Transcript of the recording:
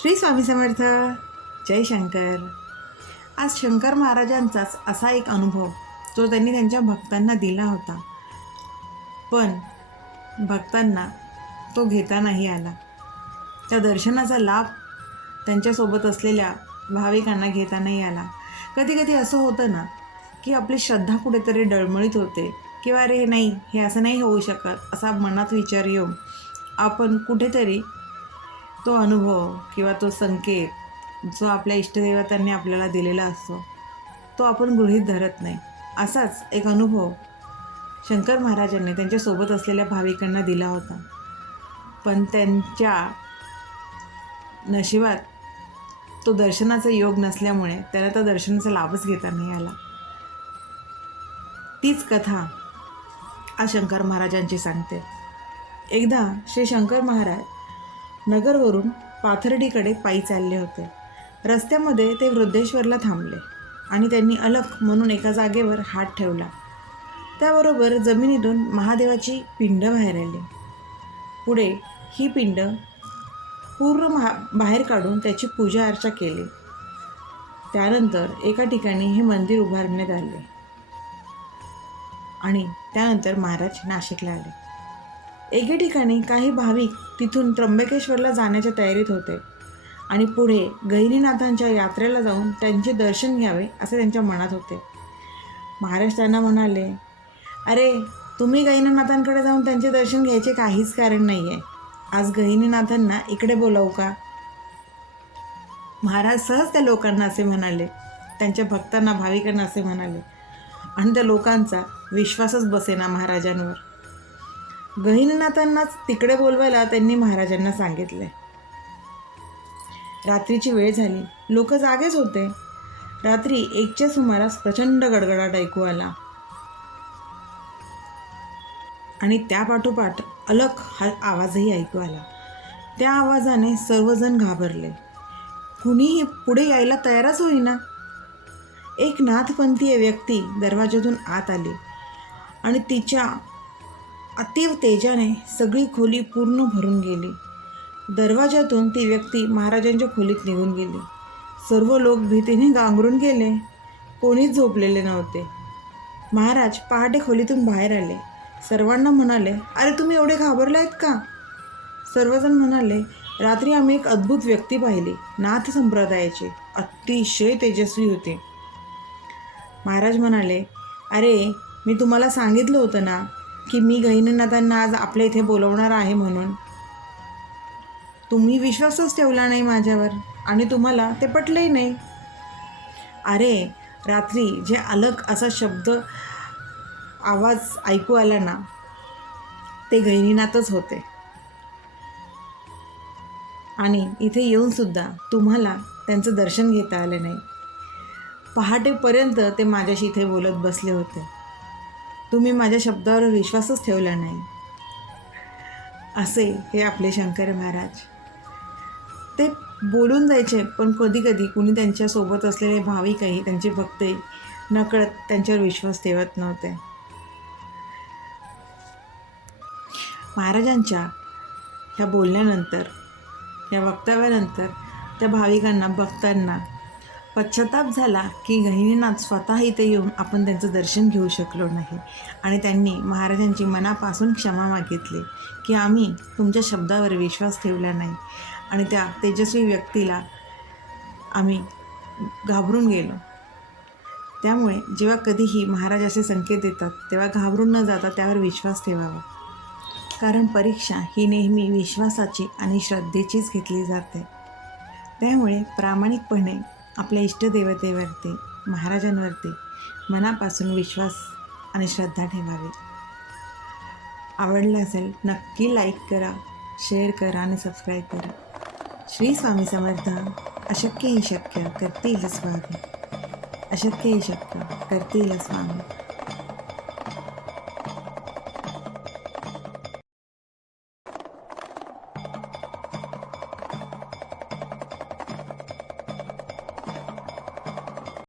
श्री स्वामी समर्थ. जय शंकर. आज शंकर महाराजांचाच असा एक अनुभव जो त्यांनी त्यांच्या भक्तांना दिला होता. पण भक्तांना तो घेता नाही आला. त्या दर्शनाचा लाभ त्यांच्यासोबत असलेल्या भाविकांना घेता नाही आला. कधी कधी असं होतं ना की आपली श्रद्धा कुठेतरी डळमळीत होते किंवा अरे नाही हे असं नाही होऊ शकत असा मनात विचार येऊन आपण कुठेतरी तो अनुभव किंवा तो संकेत जो आपल्या इष्टदेवतांनी आपल्याला दिलेला असतो तो आपण गृहीत धरत नाही. असाच एक अनुभव शंकर महाराजांनी त्यांच्यासोबत असलेल्या भाविकांना दिला होता. पण त्यांच्या नशिबात तो दर्शनाचा योग नसल्यामुळे त्याला त्या दर्शनाचा लाभच घेता नाही आला. तीच कथा आज शंकर महाराजांची सांगते. एकदा श्री शंकर महाराज नगरवरून पाथर्डीकडे पायी चालले होते. रस्त्यामध्ये ते वृद्धेश्वरला थांबले आणि त्यांनी अलख म्हणून एका जागेवर हात ठेवला. त्याबरोबर जमिनीतून महादेवाची पिंड बाहेर आली. पुढे ही पिंड पूर्ण महा बाहेर काढून त्याची पूजा अर्चा केली. त्यानंतर एका ठिकाणी हे मंदिर उभारण्यात आले. आणि त्यानंतर महाराज नाशिकला आले. एके ठिकाणी काही भाविक तिथून त्र्यंबकेश्वरला जाण्याच्या तयारीत होते. आणि पुढे गहिनीनाथांच्या यात्रेला जाऊन त्यांचे दर्शन घ्यावे असे त्यांच्या मनात होते. महाराज त्यांना म्हणाले अरे तुम्ही गहिनीनाथांकडे जाऊन त्यांचे दर्शन घ्यायचे काहीच कारण नाही आहे आज गहिनीनाथांना इकडे बोलावू का? महाराज सहज त्या लोकांना असे म्हणाले त्यांच्या भक्तांना भाविकांना असे म्हणाले आणि त्या लोकांचा विश्वासच बसेना महाराजांवर. गहिनीनाथांनाच तिकडे बोलवायला त्यांनी महाराजांना सांगितले रात्रीची वेळ झाली. लोक जागेच होते. रात्री एकच्या सुमारास प्रचंड गडगडाट ऐकू आला. आणि त्यापाठोपाठ अलग अलख हा आवाजही ऐकू आला. त्या आवाजाने सर्वजण घाबरले. कुणीही पुढे यायला तयारच होईना. एक नाथपंथीय व्यक्ती दरवाजातून आत आली आणि तिच्या अतीव तेजाने सगळी खोली पूर्ण भरून गेली. दरवाजातून ती व्यक्ती महाराजांच्या खोलीत निघून गेली. सर्व लोक भीतीने गांगरून गेले. कोणीच झोपलेले नव्हते. महाराज पहाटे खोलीतून बाहेर आले. सर्वांना म्हणाले अरे तुम्ही एवढे घाबरले आहेत का? सर्वजण म्हणाले रात्री आम्ही एक अद्भुत व्यक्ती पाहिली नाथ संप्रदायाचे. अतिशय तेजस्वी होते. महाराज म्हणाले अरे मी तुम्हाला सांगितलं होतं ना की मी गहिनीनाथांना आज आपल्या इथे बोलवणार आहे म्हणून. तुम्ही विश्वासच ठेवला नाही माझ्यावर आणि तुम्हाला ते पटलंही नाही. अरे रात्री जे अलग असा शब्द आवाज ऐकू आला ना ते गहिनीनाथच होते. आणि इथे येऊनसुद्धा तुम्हाला त्यांचं दर्शन घेता आलं नाही. पहाटेपर्यंत ते माझ्याशी इथे बोलत बसले होते. तुम्ही माझ्या शब्दावर विश्वासच ठेवला नाही. असे हे आपले शंकर महाराज. ते बोलून जायचे पण कधी कधी कुणी त्यांच्यासोबत असलेले भाविकही त्यांचे भक्तही नकळत त्यांच्यावर विश्वास ठेवत नव्हते. महाराजांच्या ह्या बोलण्यानंतर या वक्तव्यानंतर त्या भाविकांना भक्तांना पश्चाताप झाला की गहिनीनाथ स्वतः इथे येऊन आपण त्यांचं दर्शन घेऊ शकलो नाही. आणि त्यांनी महाराजांची मनापासून क्षमा मागितली की आम्ही तुमच्या शब्दावर विश्वास ठेवला नाही. आणि त्या तेजस्वी व्यक्तीला आम्ही घाबरून गेलो. त्यामुळे जेव्हा कधीही महाराज असे संकेत देतात तेव्हा घाबरून न जाता त्यावर विश्वास ठेवावा. कारण परीक्षा ही नेहमी विश्वासाची आणि श्रद्धेचीच घेतली जाते. त्यामुळे प्रामाणिकपणे आपल्या इष्टदेवतेवरती महाराजांवरती मनापासून विश्वास आणि श्रद्धा ठेवावी. आवडलं असेल नक्की लाईक करा शेअर करा आणि सबस्क्राईब करा. श्री स्वामी समर्थ अशक्य ही शक्य करतील स्वामी. अशक्य ही शक्य करतील स्वामी.